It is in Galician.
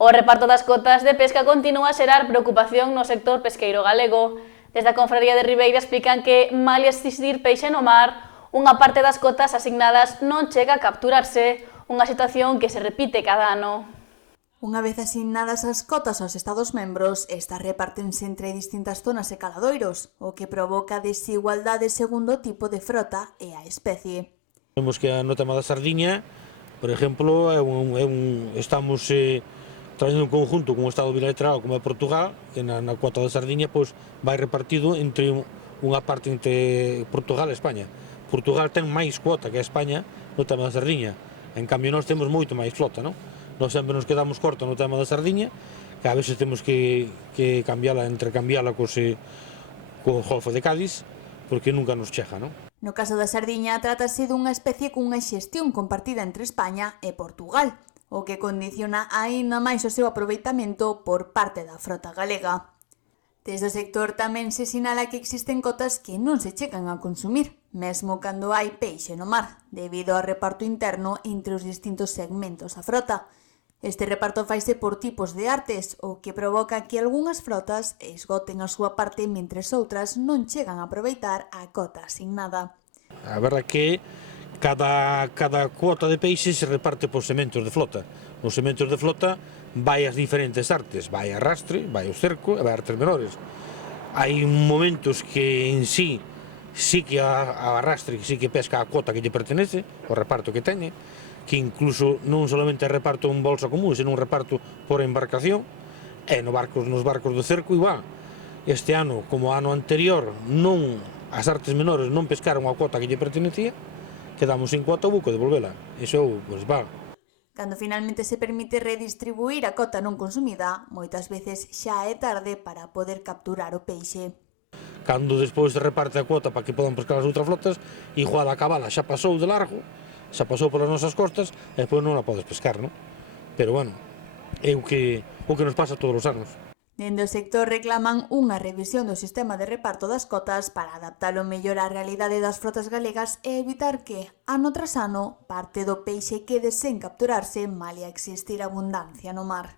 O reparto das cotas de pesca continúa a xerar preocupación no sector pesqueiro galego. Desde a Confraría de Ribeira explican que, mal existir peixe no mar, unha parte das cotas asignadas non chega a capturarse, unha situación que se repite cada ano. Unha vez asignadas as cotas aos Estados membros, estas repártense entre distintas zonas e caladoiros, o que provoca desigualdade segundo o tipo de frota e a especie. Vemos que no tema da sardiña, por exemplo, estamos traballando en conjunto con o Estado bilateral como é Portugal, que na cuota da sardiña pois, vai repartido entre unha parte entre Portugal e España. Portugal ten máis cuota que a España no tema da sardiña, en cambio nós temos moito máis flota, non? Nós sempre nos quedamos cortos no tema da sardiña, que a veces temos que intercambiala co Golfo de Cádiz, porque nunca nos chega, non? No caso da sardiña, trátase dunha especie cunha xestión compartida entre España e Portugal, o que condiciona aínda máis o seu aproveitamento por parte da frota galega. Desde o sector tamén se sinala que existen cotas que non se chegan a consumir, mesmo cando hai peixe no mar, debido ao reparto interno entre os distintos segmentos da frota. Este reparto faise por tipos de artes, o que provoca que algunhas frotas esgoten a súa parte mentres outras non chegan a aproveitar a cota asignada. A verdade que cada cuota de peixe se reparte por sementos de flota. Nos sementos de flota vai as diferentes artes, vai a arrastre, vai o cerco e vai a artes menores. Hai momentos que en sí que a arrastre sí que pesca a cuota que lle pertenece, o reparto que teñe, que incluso non solamente reparto en bolsa común, senón un reparto por embarcación, e nos barcos do cerco igual. Este ano, como o ano anterior, as artes menores non pescaron a cuota que lle pertenecía, quedamos sin cuota, hubo que devolvela. Iso, pois va. Cando finalmente se permite redistribuir a cota non consumida, moitas veces xa é tarde para poder capturar o peixe. Cando despois se reparte a cuota para que podan pescar as outras flotas, igual a cabala xa pasou de largo, xa pasou polas nosas costas e despois non a podes pescar, non? Pero, bueno, é o que nos pasa todos os anos. Dende o sector reclaman unha revisión do sistema de reparto das cotas para adaptalo mellor á realidade das frotas galegas e evitar que, ano tras ano, parte do peixe quede sen capturarse malia existir abundancia no mar.